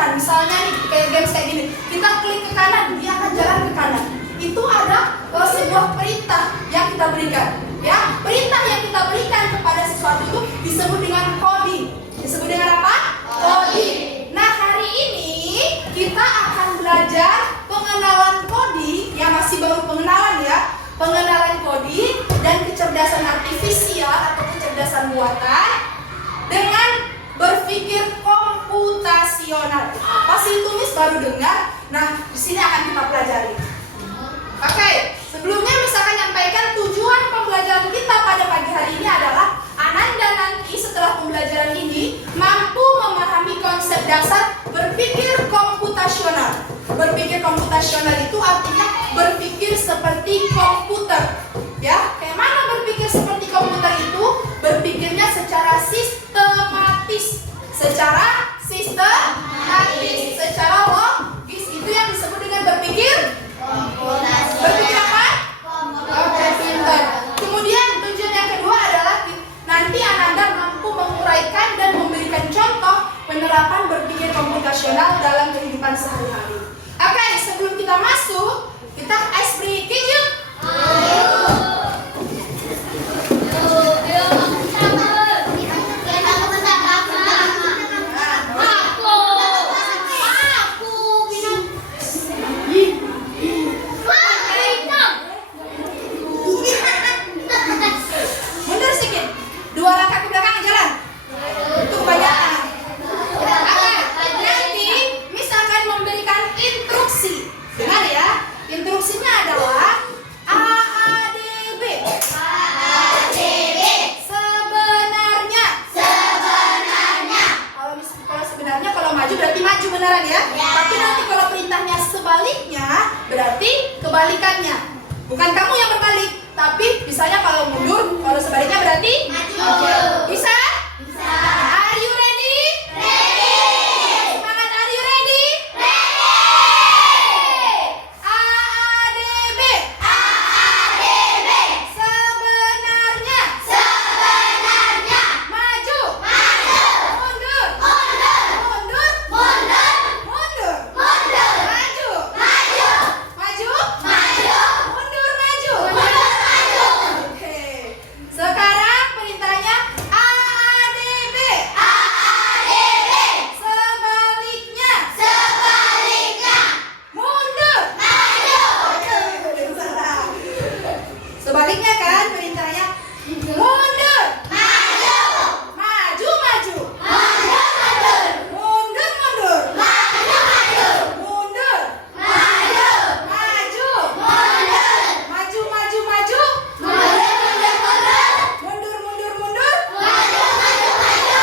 mengarahkan. Misalnya nih kayak games kayak gini, kita klik ke kanan, dia akan jalan ke kanan. Itu ada sebuah perintah yang kita berikan. Ya, perintah yang kita berikan kepada sesuatu itu disebut dengan coding. Disebut dengan apa? Coding. Nah, hari ini kita akan belajar pengenalan coding, yang masih baru pengenalan ya. Pengenalan coding dan kecerdasan artifisial atau kecerdasan buatan dengan berpikir komputasional. Pasti itu Miss baru dengar. Nah, di sini akan kita pelajari. Oke, sebelumnya misalkan nyampaikan tujuan pembelajaran kita pada pagi hari ini adalah Ananda nanti setelah pembelajaran ini mampu memahami konsep dasar berpikir komputasional. Berpikir komputasional itu artinya berpikir seperti komputer. Ya, kayak mana berpikir seperti komputer itu? Berpikirnya secara sistematis. Secara sistematis, secara logis, itu yang disebut dengan berpikir komputasi. Berpikir apa? Oke, pintar. Kemudian tujuan yang kedua adalah nanti Ananda mampu menguraikan dan memberikan contoh penerapan berpikir komputasional dalam kehidupan sehari-hari. Oke, sebelum kita masuk, kita ice breaking yuk. Kebalikannya, bukan kamu yang berbalik, tapi misalnya kalau mundur, kalau sebaliknya berarti maju. Bisa? Bisa. Are you ready? Ready. Semangat, are you ready? Ready. AADB. AADB. Sebenarnya. Sebenarnya. Maju. Maju. Mundur. Mundur. Mundur. Mundur. Mundur. Mundur. Maju. Maju. Maju. Mundur, maju. Mundur, maju. Oke. Sekarang perintahnya AADB. AADB. Sebaliknya. Sebaliknya. Mundur. Maju. Oke, udah salah. Sebaliknya kan perintahnya mundur. Maju. Maju, maju. Mundur, mundur. Mundur, mundur. Maju, maju. Mundur. Maju. Maju. Mundur. Maju, maju, maju. Mundur, mundur, mundur. Mundur, mundur, mundur. Maju, maju, maju.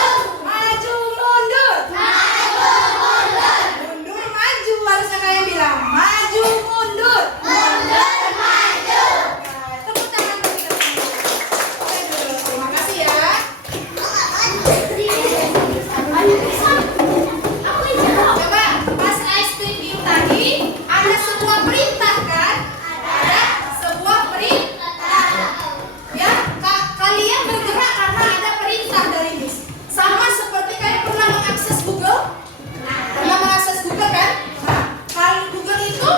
Maju, mundur. Maju, mundur. Mundur, maju. Harusnya kayak bilang maju, mundur. Mundur, maju. Nah, tepuk tangan bagi kita semua. Oke, dulu. Terima kasih ya. Coba pas ice cream tadi ada sebuah perintah kan? Ada sebuah perintah. Ya, kalian bergerak karena ada perintah dari Miss. Sama seperti kalian pernah mengakses Google? Pernah mengakses Google kan? Nah, kalau Google itu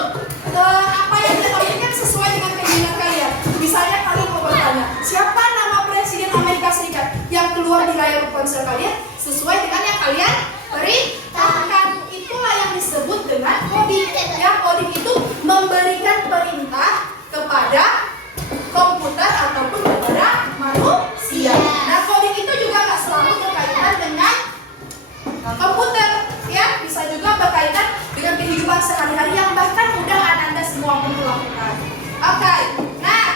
apa yang dia tampilkan sesuai dengan keinginan kalian. Misalnya kalian mau bertanya, siapa nama Presiden Amerika Serikat yang keluar di layar ponsel kalian sesuai dengan yang kalian perintahkan. Itulah yang disebut dengan coding. Ya, coding itu memberikan perintah kepada komputer ataupun kepada manusia. Nah, coding itu juga nggak selalu berkaitan dengan komputer, ya, bisa juga berkaitan dengan kehidupan sehari-hari yang bahkan mudah Anda semua untuk lakukan. Oke, nah,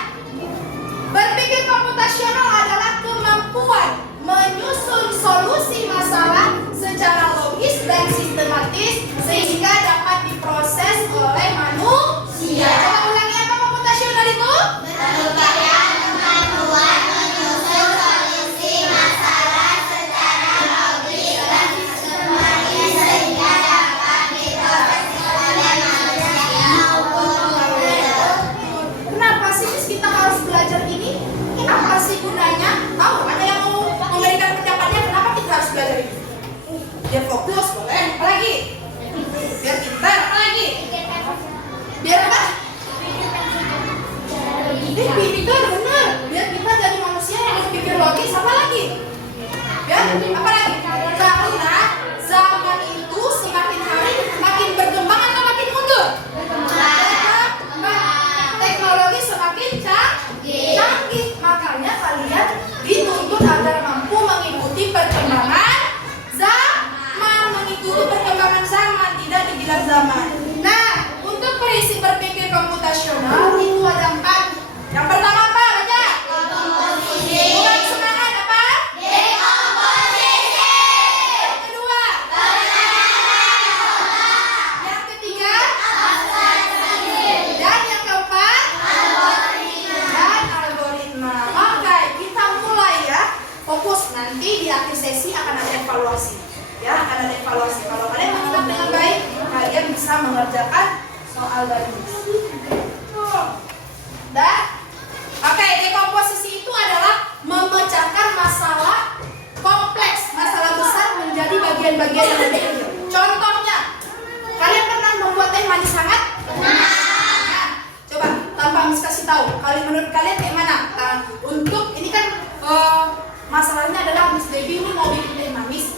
berpikir komputasional adalah kemampuan menyusun solusi masalah secara logis dan sistematis sehingga dapat diproses oleh manusia. Coba ulangi, apa komputasional itu? Merupakan kemampuan menyusun solusi masalah secara logis dan sistematis sehingga dapat diproses oleh manusia maupun komputer. perkembangan zaman. Nah, untuk prinsip berpikir komputasional itu ada 4. Yang pertama apa? Baca. Bukan semangat apa? Dekomposisi. Yang kedua. Yang ketiga. Dan yang keempat. Dan algoritma. Oke, kita mulai ya. Fokus, nanti di akhir sesi akan ada evaluasi. Ya, akan ada evaluasi. Kalau kalian mengingat dengan baik, kalian bisa mengerjakan soal tadi. Dan oke, dekomposisi itu adalah memecahkan masalah kompleks, masalah besar menjadi bagian-bagian yang lebih kecil. Contohnya, kalian pernah membuat teh manis hangat? Nah, coba tanpa Miss kasih tahu, menurut kalian kayak mana? Nah, untuk ini kan masalahnya adalah Miss Debbie ini mau bikin teh manis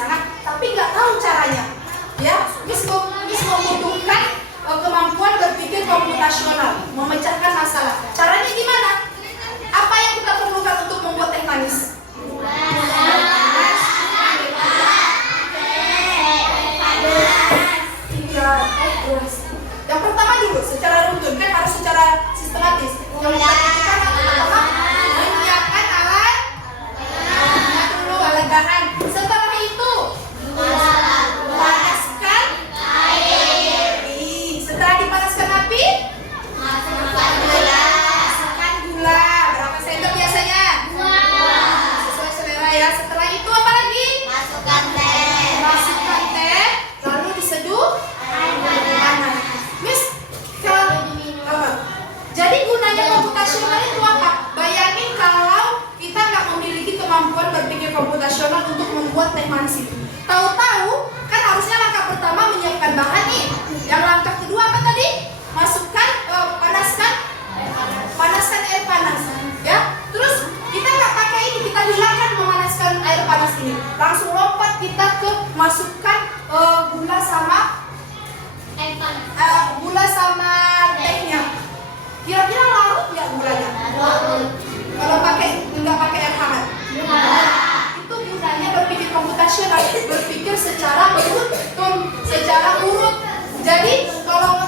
hangat, tapi nggak tahu caranya. Ya, Miss membutuhkan kemampuan berpikir komputasional, memecahkan masalah. Caranya gimana? Apa yang kita perlukan untuk membuat teh manis? Yang pertama dulu, secara runtun kan harus secara sistematis. Yang pertama menyiapkan alat dulu, alat bahan. Setelah itu panaskan air. Setelah dipanaskan api, masukkan gula. Berapa sendok biasanya? Sesuai selera ya. Setelah itu apa lagi? Masukkan teh. Lalu diseduh panas. Miss, jadi gunanya komputasional itu apa? Bayangin kalau kita nggak memiliki kemampuan berpikir komputasional untuk membuat teh manis itu. Tahu-tahu kan harusnya langkah pertama menyiapkan bahan nih. Yang langkah kedua apa tadi? Masukkan, panaskan air panas. Ya, terus kita nggak pakai ini, kita hilangkan memanaskan air panas ini. Langsung lompat kita ke masukkan gula sama tehnya. Kira-kira larut nggak gulanya? Kalau nggak pakai air hangat. Itu gunanya berpikir komputasional, berpikir secara urut. Jadi kalau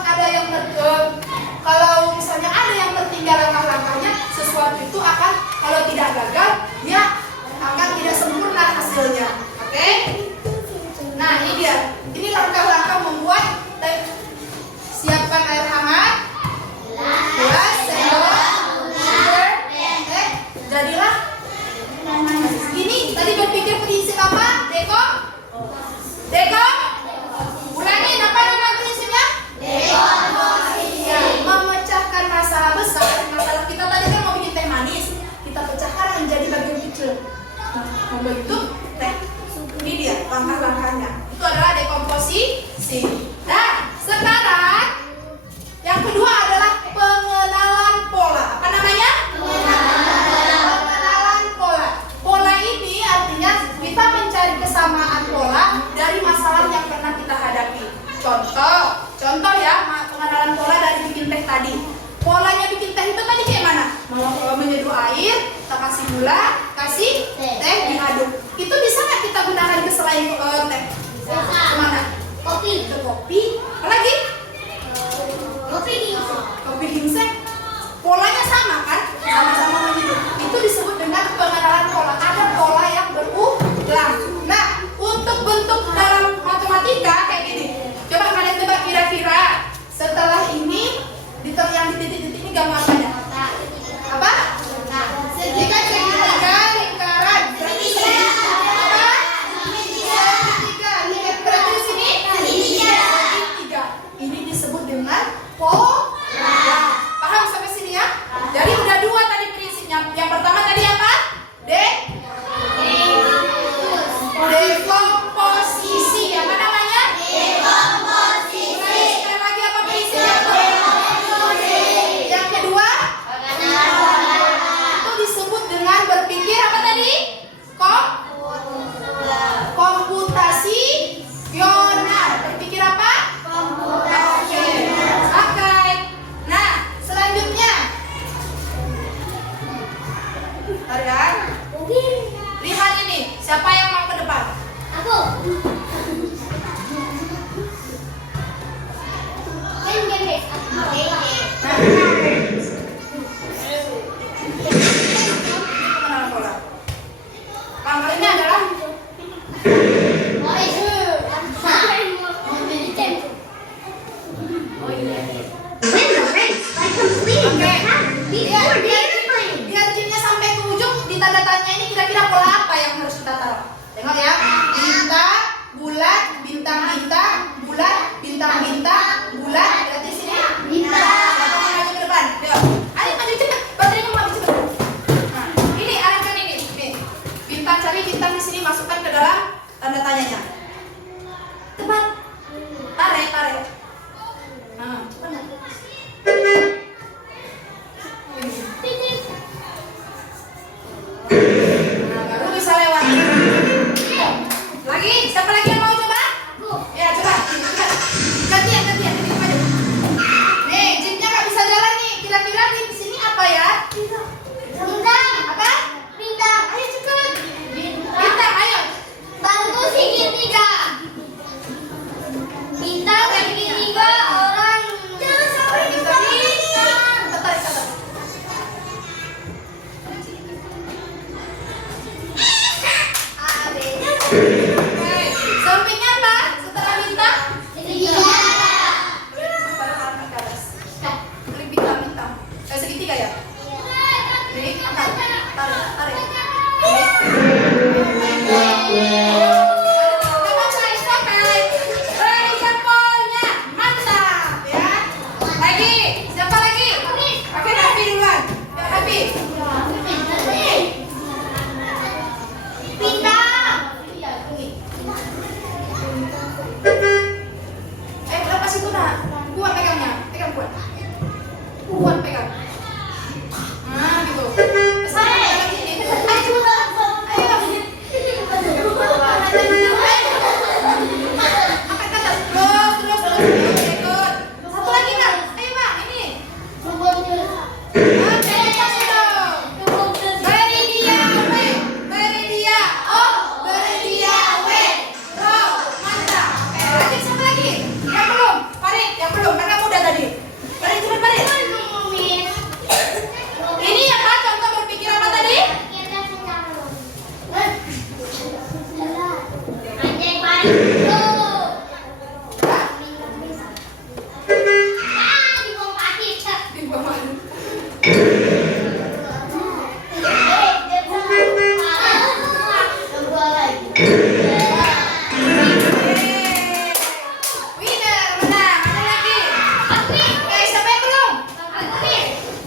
misalnya ada yang tertinggal langkah-langkahnya, sesuatu itu akan, kalau tidak gagal, dia akan tidak sempurna hasilnya. Oke? Nah, ini dia. Ini langkah-langkah membuat teh. Siapkan air hangat, gelas, sendok, sugar, teh. Jadilah ini tadi berpikir prinsip apa? Dekom. Ulangin, apa nama prinsipnya? Dekomposisi. Ya, memecahkan masalah besar. Masalah kita tadi kan mau bikin teh manis, kita pecahkan menjadi bagian kecil. Membentuk teh. Ini dia langkah-langkahnya. Itu adalah dekomposisi. Nah, sekarang yang kedua adalah pengenalan pola. Apa namanya? Pengenalan pola. Pola ini artinya kita mencari kesamaan pola dari masalah yang pernah kita hadapi. Contoh ya, pengenalan pola dari bikin teh tadi. Polanya bikin teh itu tadi kayak mana? Menyeduh air, kita kasih gula, kasih teh, diaduk. Itu bisa nggak kita gunakan ke selain teh? Kemana? Kopi. Apa lagi? Kopi ginseng. Polanya sama kan? Sama-sama menyeduh. Itu disebut dengan pengenalan pola. Ada pola yang berulang. Nah, untuk bentuk dalam matematika kayak gini. Coba kalian tebak kira-kira setelah ini yang di titik-titik ini gambar apanya? Apa? Segitiga lingkaran. Berarti apa? Segitiga. Berarti di sini? Segitiga. sudah. Kuat pegangnya, pegang kuat. Kuat pegang. Nah, gitu. Kesana lagi ini. Ayo cepetan. Ayo. Angkat ke atas. Terus. Ikut. Satu lagi Kak. Ayo Pak, ini. Kasih dong. Beri dia W. Beri dia O. Beri dia W. Ro. Mantap. Lagi siapa lagi? Yang belum. Farid, yang belum. Kakak muda tadi. Farid, cepat Farid. Ini ya Kak, contoh berpikir apa tadi? Di bawah mana? Winner, menang. Ada lagi. Oke, siapa yang belum?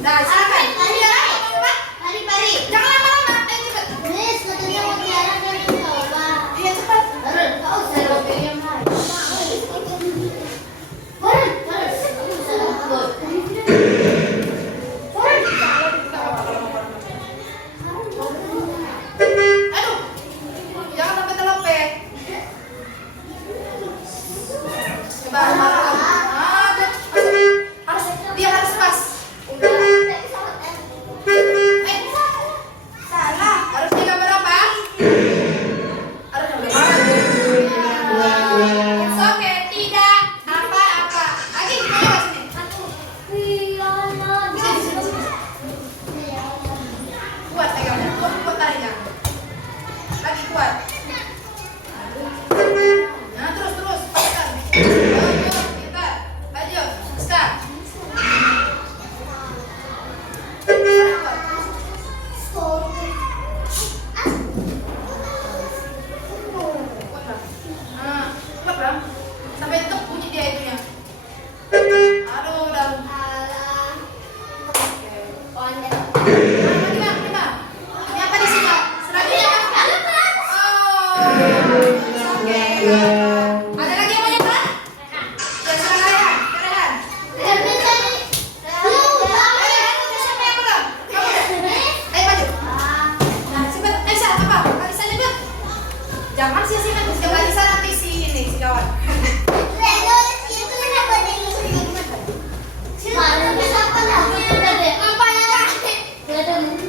Nah, silakan. Jangan lama-lama. Ayo cepat. Iya, cepat. Aduh. Jangan sampai terlopet. Coba. Harus dia harus pas. Salah. Harus tiga berapa? Harus It's okay. Tidak apa-apa. Lagi coba sini. Kuat pegangnya. Kuat tariknya. Lagi kuat. Nah, terus. Paskan. Kita. Lanjut. Paskan. Kuat, Bang. Nah, kuat, Bang. Sampai tetap bunyi dia itunya. Aduh, udah. Lagi, Bang. Ini apa di sini, Bang? Selanjutnya apa? Oh, oke. Ada lagi yang mau nyoba? Ya, silakan, Rehan. Siapa yang belum? Kamu udah? Ayo maju. Nah, cepat. Aisyah, apa? Kalisa nyebut. Jangan sia-siakan si Kalisa nanti si kawan.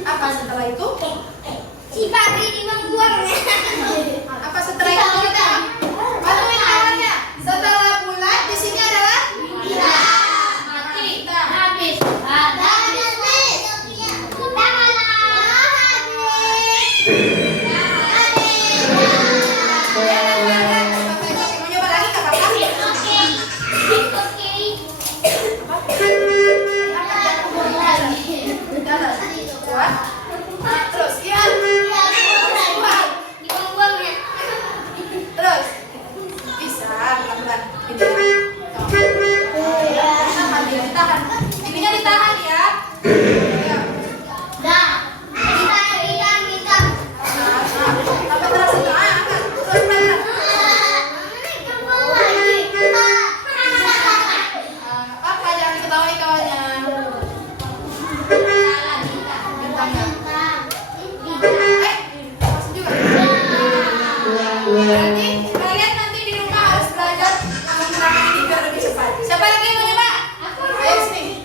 Apa setelah itu? Apa setelah itu kita? Bantuin kawannya. Setelah bulat di sini adalah kita. Mau nyoba lagi Kak Kakak? Kuat. Terus ya. Kuat. Terus. Bisa pelan-pelan. Ditahan. Ininya ditahan ya. Ayo. Sampai terasa angkat. Terus pelan. Apa jangan ketahui kawannya. Masuk juga. Berarti kalian nanti di rumah harus belajar menggunakan ini biar lebih cepat. Siapa lagi yang mau nyoba? Ayo sini.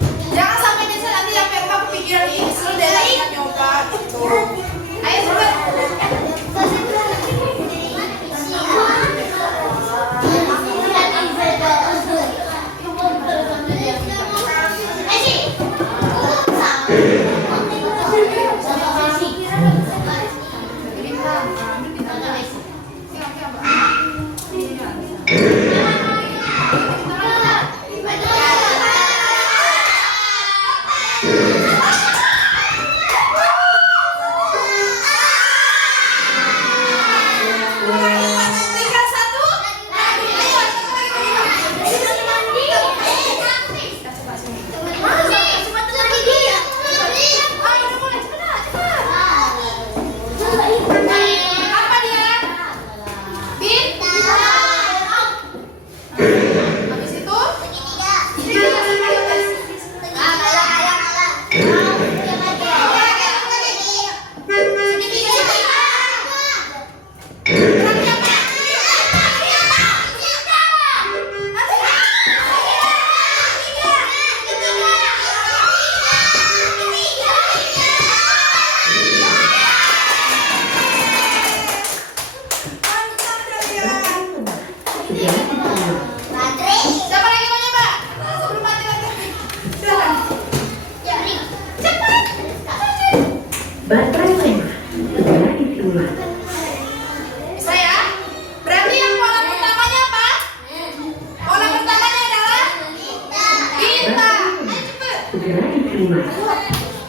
segera diterima.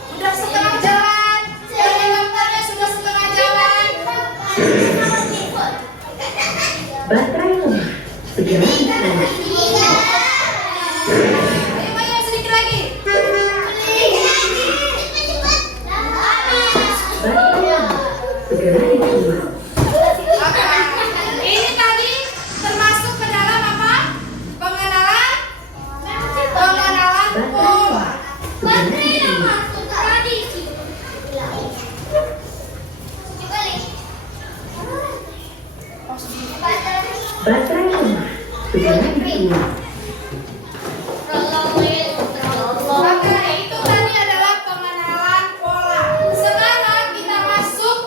Sudah setengah jalan. Daftarnya sudah setengah jalan. Baterai lemah, segera diterima. Ayo sedikit lagi. Baterai lemah, segera diterima. Oke. Ini tadi termasuk ke dalam apa? Pengenalan pola. Segera diterima. Baterai lemah, segera diterima. Maka itu tadi adalah pengenalan pola. Sekarang kita masuk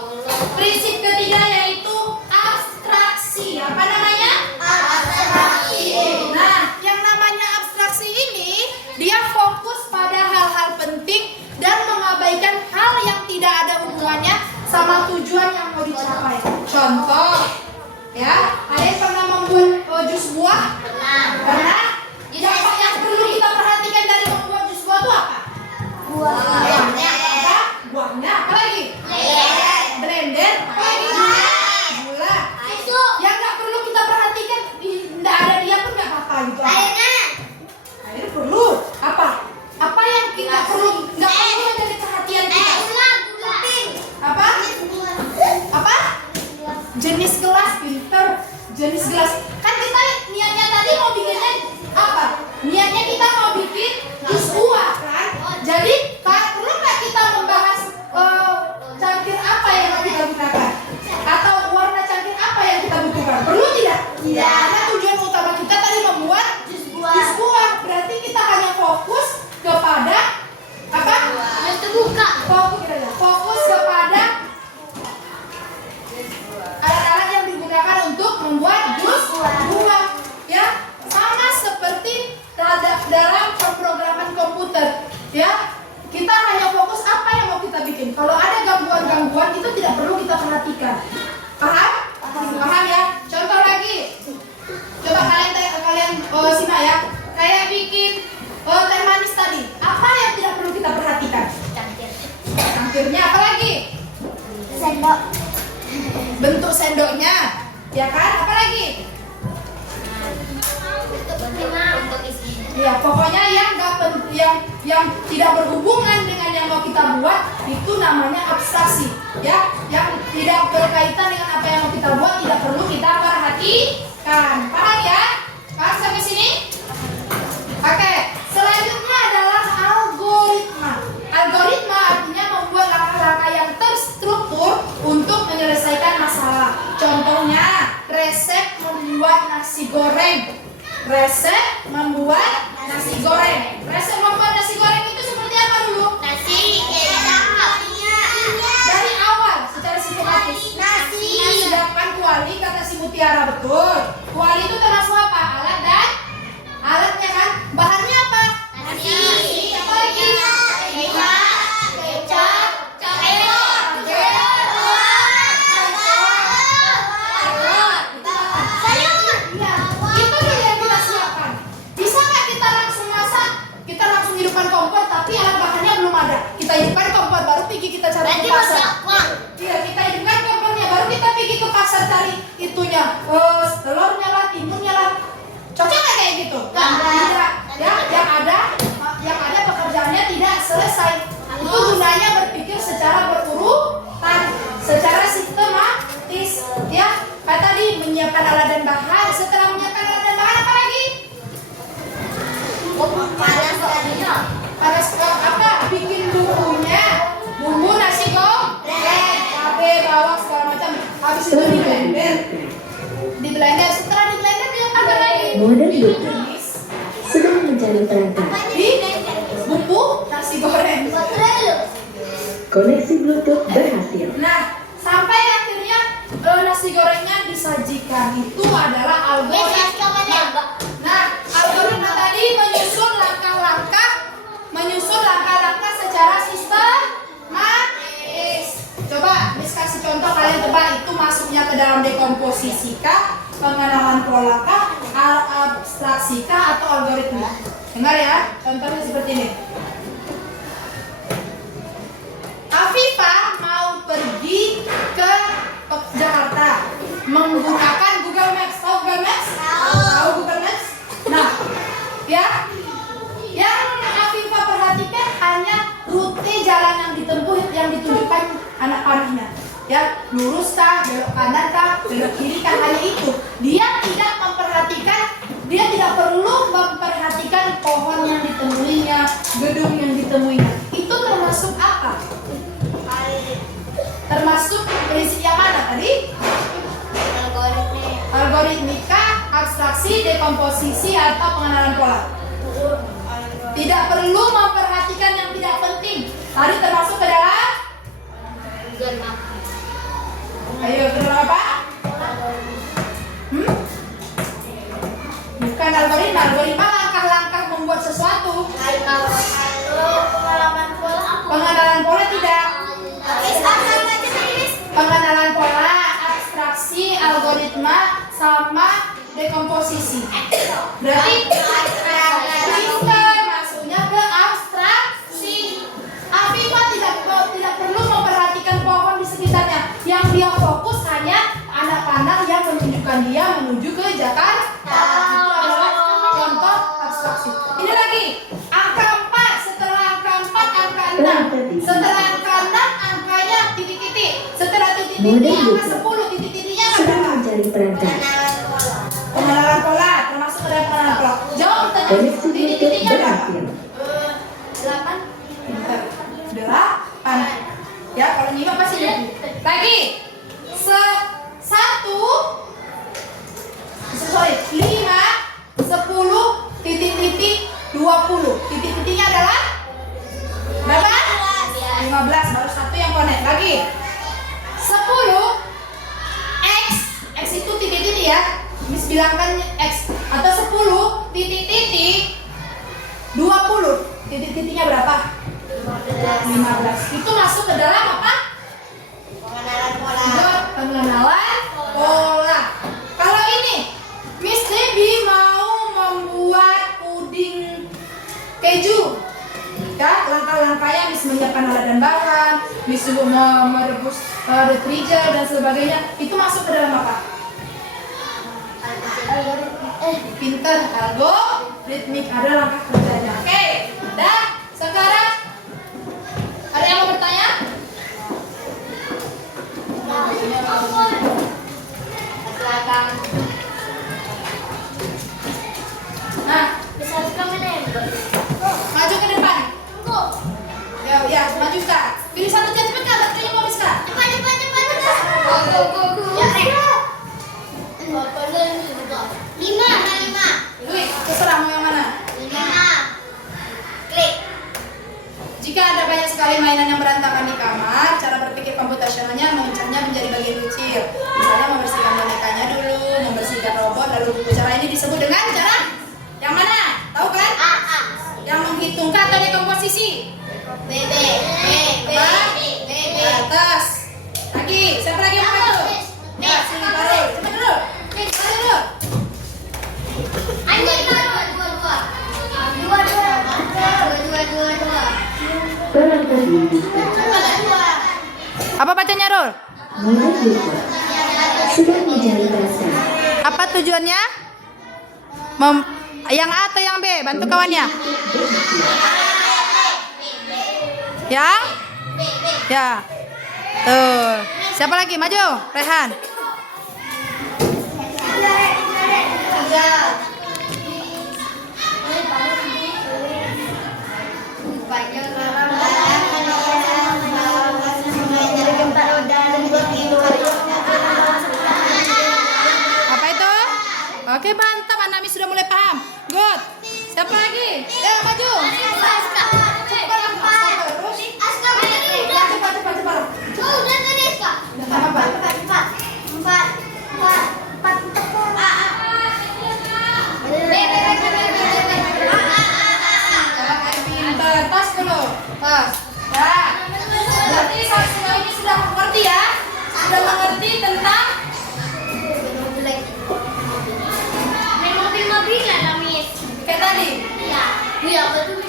prinsip ketiga yaitu abstraksi. Apa namanya? Abstraksi. Nah, yang namanya abstraksi ini dia fokus pada hal-hal penting dan mengabaikan hal yang tidak ada hubungannya sama tujuan yang mau dicapai. Contoh, ya, ada yang pernah membuat jus buah? Pernah? Yang perlu kita perhatikan dari membuat jus buah itu apa? Buahnya. Buahnya. Apa lagi? Blender. Apa lagi? Gula. Yang nggak perlu kita perhatikan, tidak ada dia pun nggak apa-apa gitu. Air perlu. Apa? Apa yang kita perlu nggak perlu menjadi perhatian kita? Apa? Apa? Jenis gelas, pinter. Jenis gelas. Kan kita niatnya tadi mau bikinnya apa? Niatnya kita mau bikin jus buah kan? Jadi perlu nggak kita membahas cangkir apa yang mau kita gunakan? Atau warna cangkir apa yang kita butuhkan? Perlu tidak? Tidak. Karena tujuan utama kita tadi membuat jus buah. Berarti kita hanya fokus kepada apa? Fokus kepada alat-alat yang digunakan untuk membuat jus buah, ya, sama seperti dalam pemrograman komputer, ya. Kita hanya fokus apa yang mau kita bikin. Kalau ada gangguan-gangguan itu tidak perlu kita perhatikan. Paham? Paham ya? Contoh lagi. Coba kalian simak ya. Kayak bikin teh manis tadi. Apa yang tidak perlu kita perhatikan? Cangkirnya. Apa lagi? Sendok. Bentuk sendoknya, ya kan? Apa lagi? Untuk isinya. Ya, pokoknya yang tidak berhubungan dengan yang mau kita buat itu namanya abstraksi, ya. Yang tidak berkaitan dengan apa yang mau kita buat tidak perlu kita perhatikan. Paham ya? Paham sampai sini? Oke, selanjutnya adalah algoritma. Algoritma artinya membuat langkah-langkah yang terstruktur untuk menyelesaikan masalah. Contohnya, resep membuat nasi goreng. Resep membuat nasi goreng. Resep membuat nasi goreng itu seperti apa dulu? Dari awal secara sistematis. Nasi sedangkan kuali kata si Mutiara betul. Kuali itu termasuk apa? Alat dan alatnya kan. Bahannya apa? Nasi. Apa lagi? Kecap, itu dulu yang kita siapkan. Bisa nggak kita langsung masak? Kita langsung hidupkan kompor, tapi alat bahannya belum ada. Kita hidupkan kompor, baru pergi kita cari ke pasar. Iya, kita hidupkan kompornya, baru kita pergi ke pasar cari itunya, telurnya lah, timunnya lah. Cocok nggak kayak gitu? Tidak. Ya, yang ada pekerjaannya tidak selesai. Itu gunanya berpikir secara berurutan, secara sistematis. Ya, kayak tadi menyiapkan alat dan bahan. Setelah menyiapkan alat dan bahan apa lagi? Panas apa? Bikin bumbunya. Bumbu nasi goreng, cabe, bawang segala macam. Habis itu di blender. Setelah di blender dia apa lagi? Modern Bluetooth Ditumis sedang mencari perangkat. di bumbu nasi goreng. Koneksi Bluetooth berhasil. Nah, sampai akhirnya nasi gorengnya disajikan. Itu adalah algoritma. Nah, algoritma tadi menyusun langkah-langkah secara sistematis. Coba Miss kasih contoh, kalian tebak itu masuknya ke dalam dekomposisi kah, pengenalan pola kah, abstraksi kah, atau algoritma. Dengar ya, contohnya seperti ini. menggunakan Google Maps. Tahu Google Maps? Tahu Google Maps? Nah, ya, yang Afifah perhatikan hanya rute jalan yang ditempuh yang ditunjukkan anak panahnya. Ya, lurus kah, belok kanan kah, belok kiri kah, hanya itu. Dia tidak memperhatikan, dia tidak perlu memperhatikan pohon yang ditemuinya, gedung yang ditemuinya. Itu termasuk apa? Termasuk prinsip yang mana tadi? Algoritmika, abstraksi, dekomposisi, atau pengenalan pola. Tidak perlu memperhatikan yang tidak penting. Tadi termasuk ke dalam? Ayo, ke dalam apa? Bukan algoritma. Algoritma langkah-langkah membuat sesuatu. Pengenalan pola tidak. Pengenalan pola, abstraksi, algoritma, sama dekomposisi. Berarti pintar masuknya ke abstraksi. Afifah tidak perlu memperhatikan pohon di sekitarnya. Yang dia fokus hanya anak panah yang menunjukkan dia menuju ke Jakarta. Itu adalah contoh abstraksi. Ini lagi angka 4. Setelah angka 4 angka 6. Setelah angka 6 angkanya titik-titik. Setelah titik-titiknya angka 10. Titik-titiknya Sedang berapa? mencari perangkat. Pengenalan pola, termasuk ke dalam pengenalan pola. Jawab pertanyaan. Koneksi Bluetooth Titik-titiknya berapa? berhasil. 8. Pintar. 8. Ya, kalau nyimak pasti lebih. Lagi. 5, 10, titik-titik, 20. Titik-titiknya adalah berapa? 15. Baru satu yang connect. Lagi. 10 X. X itu titik-titik ya. Miss bilangkan X. Atau 10 titik-titik 20. Titik-titiknya berapa? 15. Itu masuk ke dalam apa? Pengenalan pola. Kalau ini Miss Debbie mau membuat puding keju. Ya, langkah-langkahnya Miss menyiapkan alat dan bahan, Miss mau merebus deterjen dan sebagainya. Itu masuk ke dalam apa? Pinter, algoritmik, ada langkah kerjanya. Oke, dah. Sekarang ada yang mau bertanya? Nah, maju ke depan. Ya, maju kak. Pilih satu aja cepet kak. Baterainya mau habis kak. Klik, terserah mau yang mana. Jika ada banyak sekali mainan yang berantakan di kamar, cara berpikir komputasionalnya memecahnya menjadi bagian kecil. Misalnya membersihkan bonekanya dulu, membersihkan robot, lalu cara ini disebut dengan cara yang mana? Tahu kan? Yang menghitungkan atau dekomposisi? Atas. Lagi, siapa lagi yang mau maju? Ya, sini baru. Cepat dulu. Cepat dulu. Perangkat dibuka. Apa bacanya, Rul? Mode buka. Sedang mencari perangkat. Apa tujuannya? Yang A atau yang B? Bantu kawannya. Yang? Ya. Tuh. Siapa lagi? Maju. Rehan. Apa itu? Oke, mantap. Anami sudah mulai paham. Good. Siapa lagi? Ya, maju. Pintar. Pas dulu. Pas. Ya. Berarti siswa ini sudah mengerti ya? Sudah mengerti tentang kayak tadi? Iya, betul.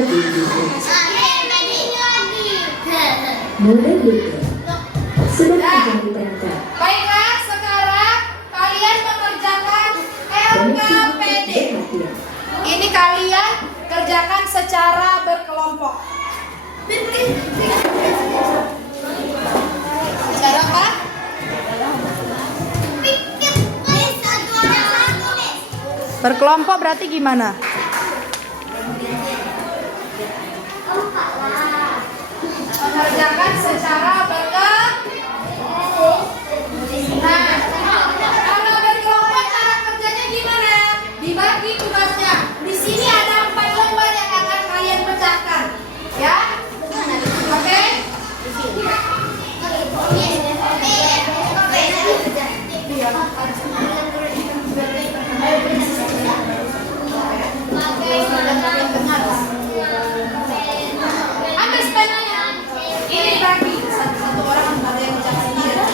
Ibu-ibu. Mulai bergerak. Sudah menjadi perangkat. Baiklah, sekarang kalian mengerjakan LKPD. Ini kalian kerjakan secara berkelompok. Cara apa? Berkelompok berarti gimana? Mengerjakan secara berkelompok. Nah, kalau berkelompok cara kerjanya gimana? Dibagi tugasnya. Di sini ada 4 lembar yang akan kalian pecahkan, ya? Oke? Ambil sepenanya. Ini bagi satu orang ada yang pecahkan dia.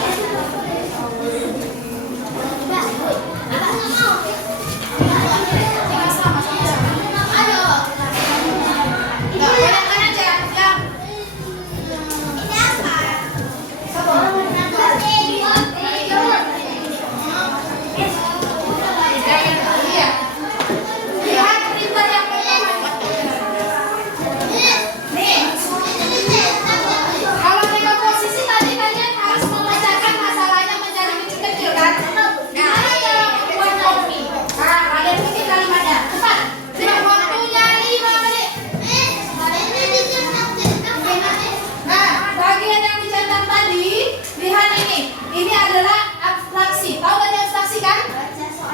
Ini adalah abstraksi. Tahu tadi abstraksi kan?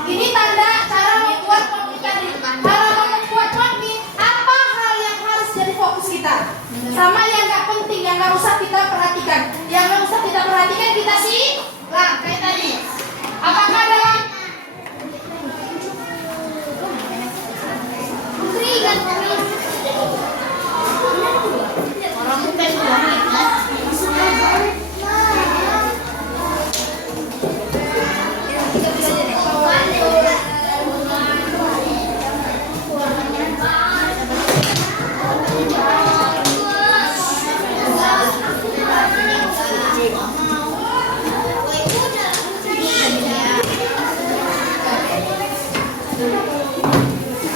Ini tanda cara membuat topik tadi. Cara membuat topik, apa hal yang harus jadi fokus kita? Sama yang nggak penting, yang nggak usah kita perhatikan. Yang nggak usah kita perhatikan kita sih. Lah, kayak tadi. Apakah dalam orang bukan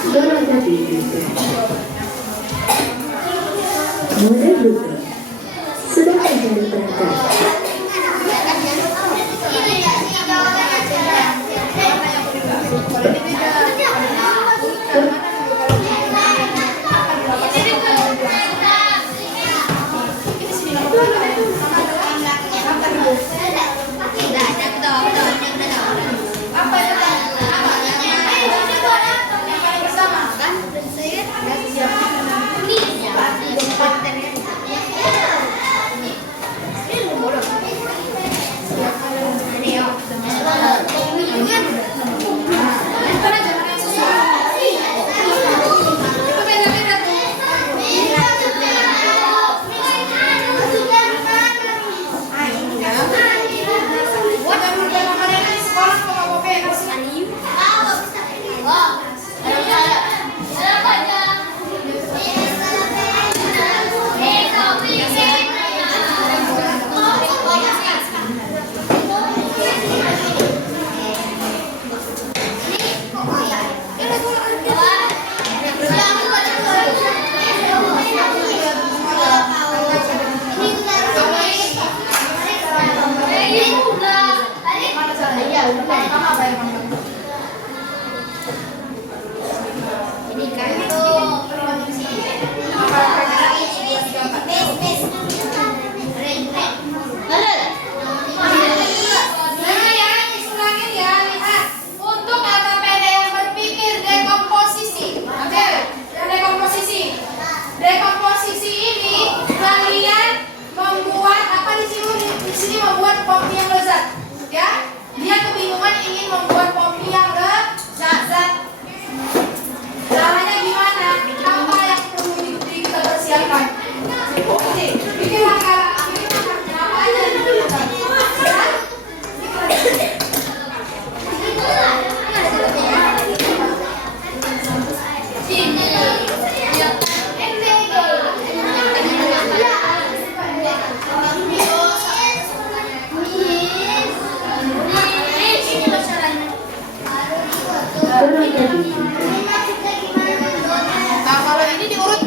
Berangkat Ibu-ibu. Mulai bergerak. Sudah menjadi perangkat. Ini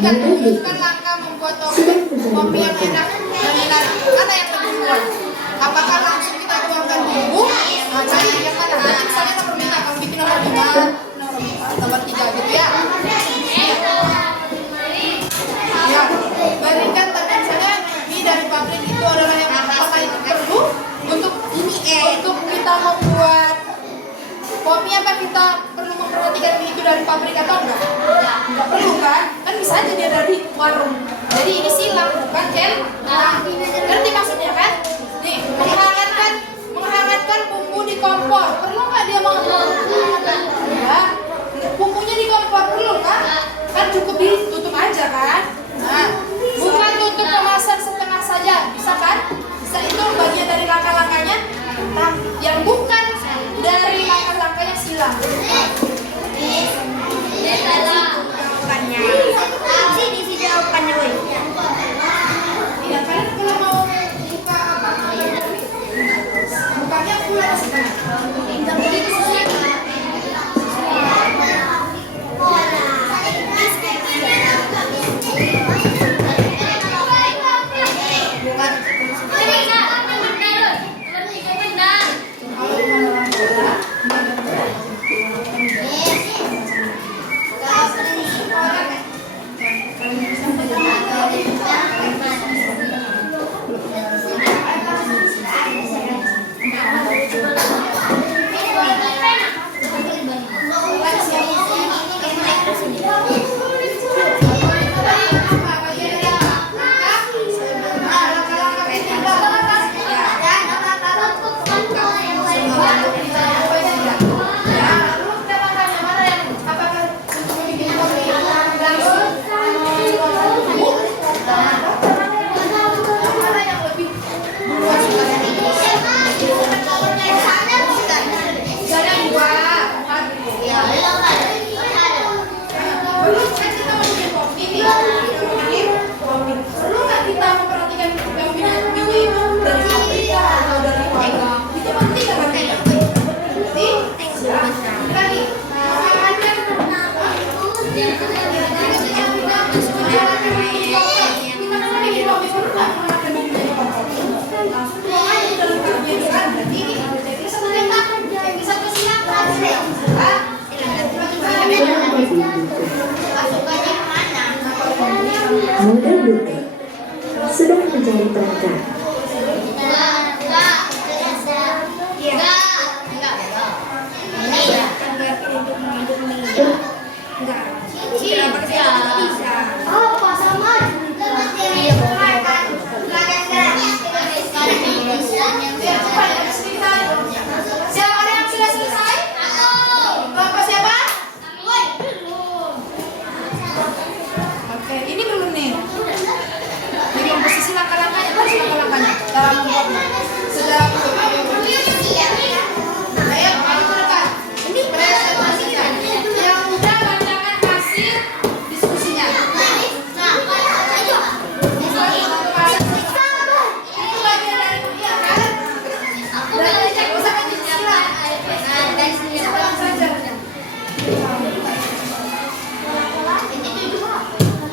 perhatikan menentukan langkah membuat kopi yang enak dan menarik. Mana yang lebih duluan? Apakah langsung kita tuangkan bumbu? Nah, cari yang mana? Nanti misalnya nomor 5, kamu bikin nomor 5, nomor 3 gitu ya. Ya, bandingkan tadi misalnya mie dari pabrik itu adalah yang apakah itu perlu untuk untuk kita membuat kopi, apa kita perlu memperhatikan mie itu dari pabrik atau enggak? Enggak perlu kan? Kan bisa aja dia dari warung. Jadi ini silang bukan nah, ngerti maksudnya kan? Nih, menghangatkan bumbu di kompor. Perlu nggak dia menghangatkan? Ya, bumbunya di kompor perlu kan? Kan cukup ditutup aja kan? Nah, bukan tutup kemasan setengah saja, bisa kan? Bisa, itu bagian dari langkah-langkahnya. Nah, yang bukan dari langkah-langkahnya silang. Ya, kalian kalau mau buka apa? Bukanya pulang setengah. Jadi itu sesuai. Model buka. Sudah mencari perangkat. Cara membuatnya. Secara ayo maju ke depan. Ini presentasinya. Yang mudah bacakan hasil diskusinya. Itu bagian dari kuliah kan? Berarti cek usah kan silang. Silang saja.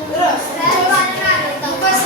Terus tugas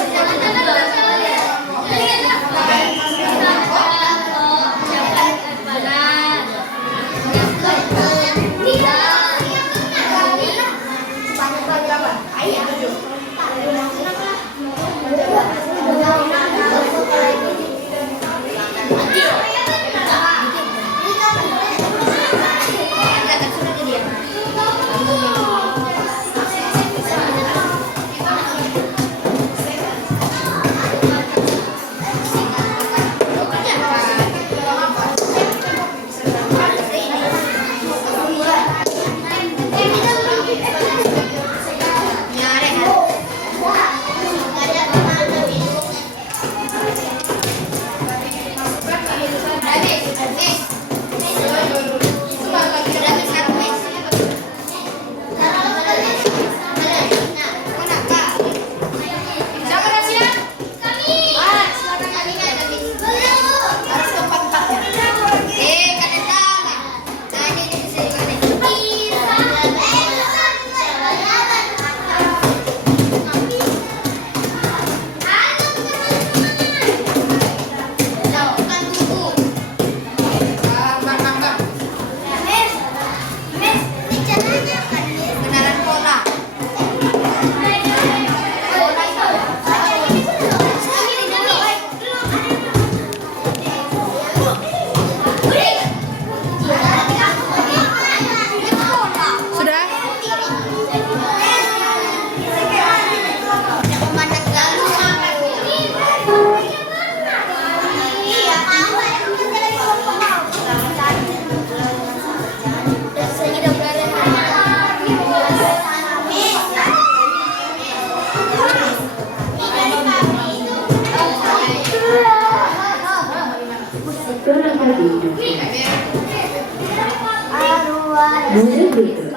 berikut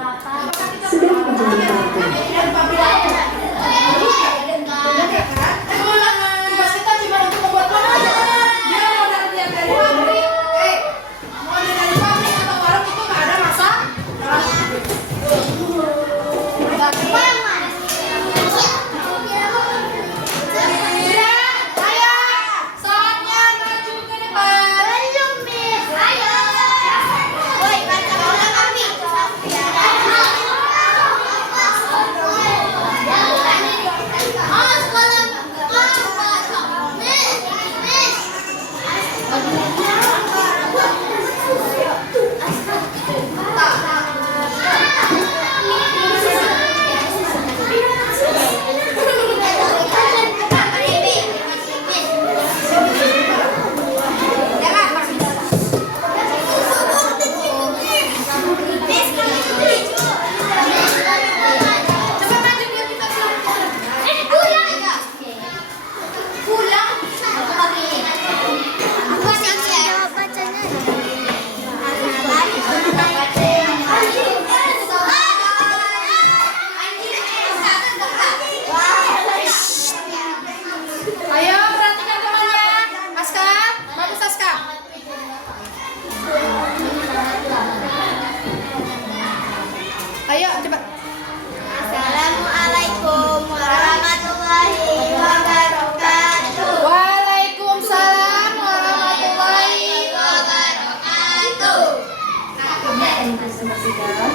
sedang mencari partner. Dan pabrik tugas kita cuma untuk membuat makanan. Dia mau dari pabrik, mau dari pabrik atau warung itu nggak ada masalah. Ayo perhatikan temannya. Aska, bagus Aska. Ayo coba. Assalamualaikum warahmatullahi wabarakatuh. Waalaikumsalam warahmatullahi Wabarakatuh. Kami bersekolah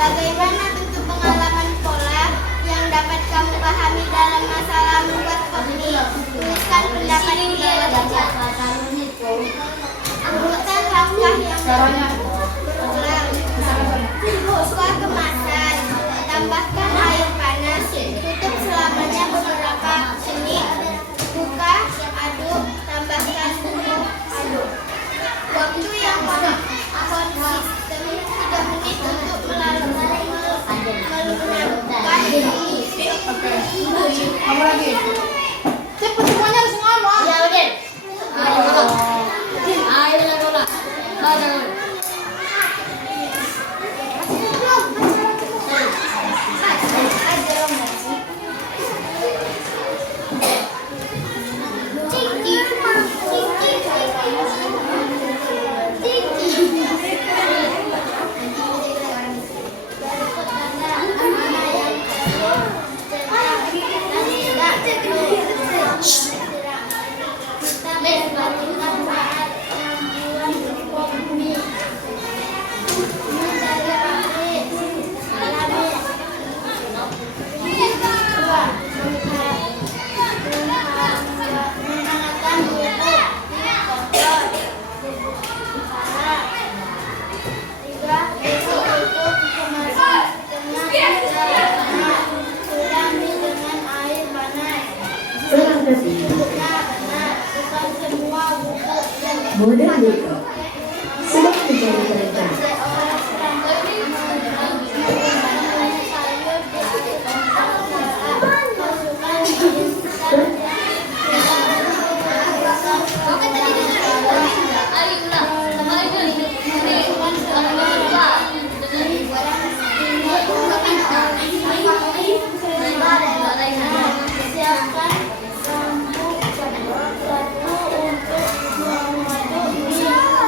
bagaimana bentuk pengalaman pola yang dapat kamu pahami dalam masalah membuat kopi? Tuliskan pendapat di bawah catatan. Anggota langkah yang berulang. Buka kemasan. Tambahkan air panas. Tutup selamanya beberapa menit. Buka, aduk, tambahkan bumbu, aduk. Waktu yang konsisten 3 menit untuk melakukan Kamu lagi. Cepet semuanya harus ngomong. Ya udah. Model berikut sedang mencari partner. Siapkan bambu batu untuk buang waduk di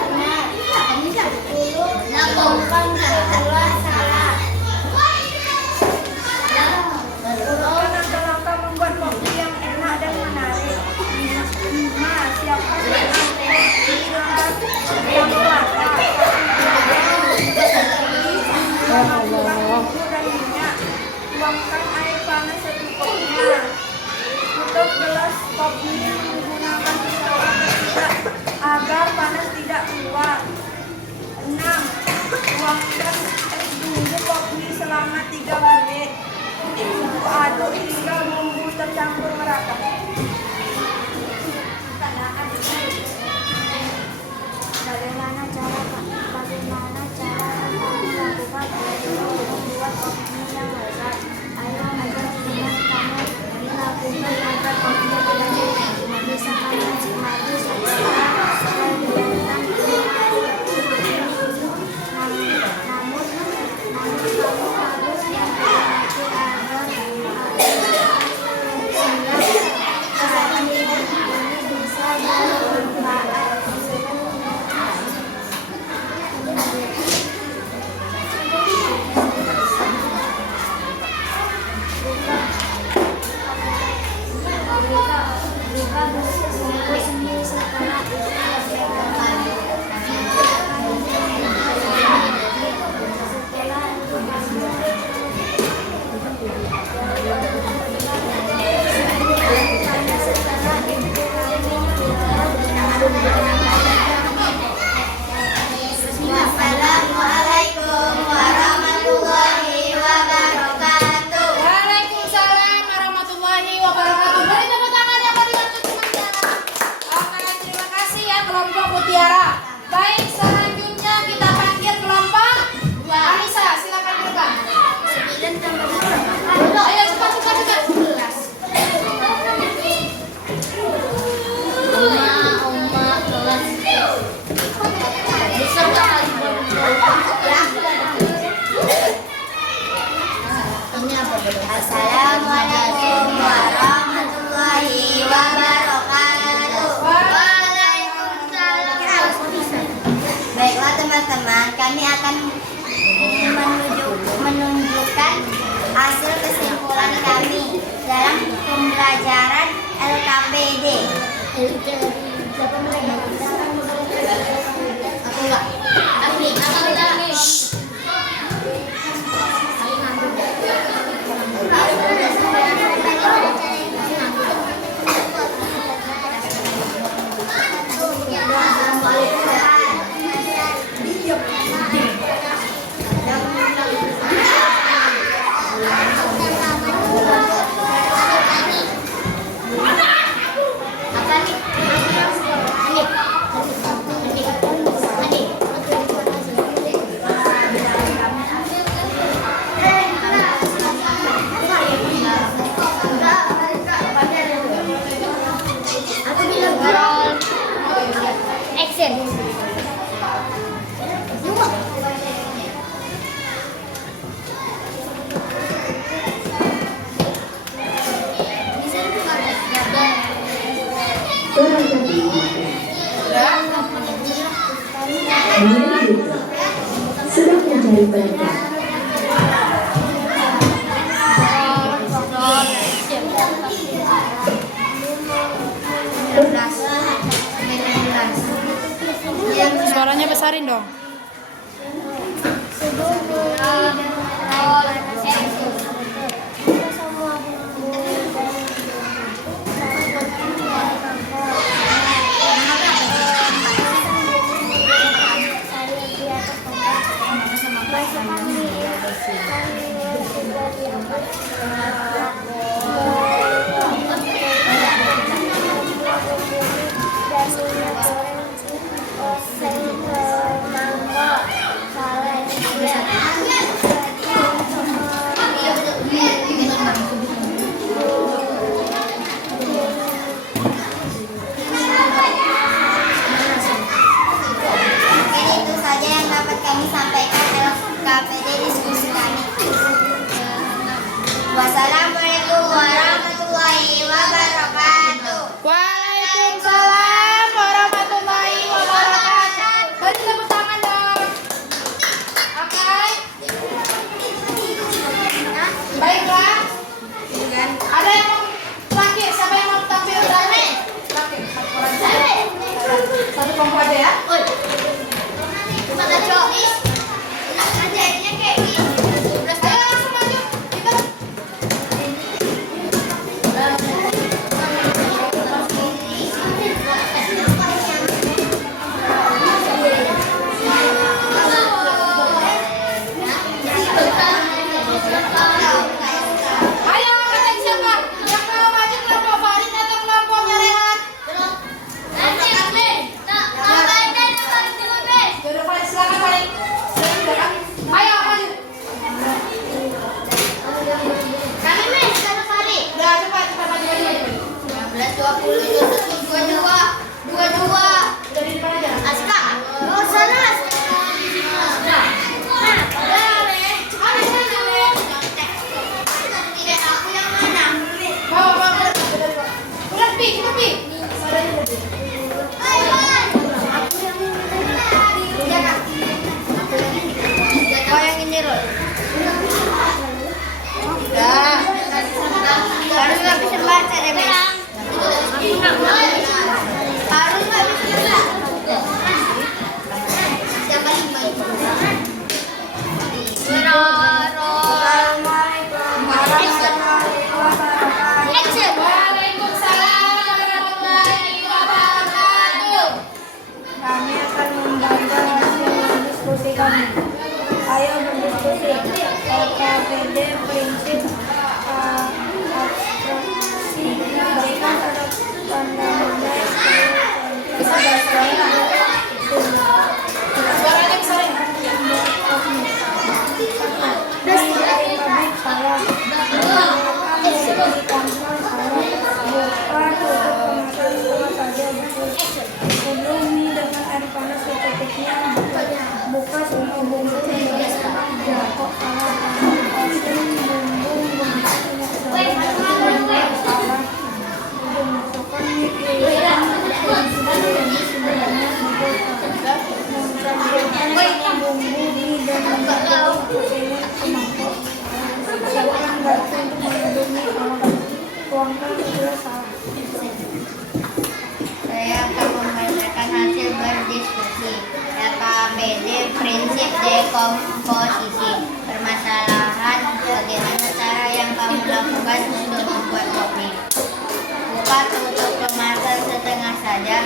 Siapa mereka? Aku enggak. Aku enggak. Action. Orang tadi sedang mencari mereka. Suaranya besarin dong. Itu saja yang dapat kami sampaikan dalam KPD diskusi kami. Wassalamualaikum warahmatullahi wabarakatuh. Waalaikumsalam warahmatullahi wabarakatuh. Beri tepuk tangan dong. Oke. Baiklah. Ada yang mau terakhir? Siapa yang mau tampil terakhir? Terakhir. Satu orang saja. Satu kelompok aja ya. Ayo langsung maju. Kita ayo kalian siapa? Yang mau maju kelompok Farid atau kelompoknya Rehan? Jodoh Farid, silakan Farid. Ayo maju. Udah cepat maju. Udah di depan aja. Bawa. Udah pi, cepat pi. Udah. Harus nggak bisa baca deh, Mes. Harus nggak bisa baca. Siapa lima itu? Action. Waalaikumsalam warahmatullahi wabarakatuh. Kami akan membaca hasil diskusi kami. Ayo berdiskusi. KPD prinsip abstraksi berikan pada pandang Suaranya besarin. Nilai pabrik salah. Menggunakan kontrol salah. Buka tutup kemasan semua saja betul. Sebelum mie dengan air panas secukupnya, buka semua bumbu jatuh salah. Oseng bumbu salah. Dimasukkan mie pilihan yang sudah jadi sebenarnya mencampurkan bumbu mie dan menggunakan selimut ke mangkok. Siapkan garpu untuk mengaduk mie salah. Tuangkan ke gelas salah. Saya akan membacakan hasil berdiskusi. LKPD, prinsip dekomposisi. Permasalahan, bagaimana cara yang kamu lakukan untuk membuat kopi. Buka tutup kemasan setengah saja.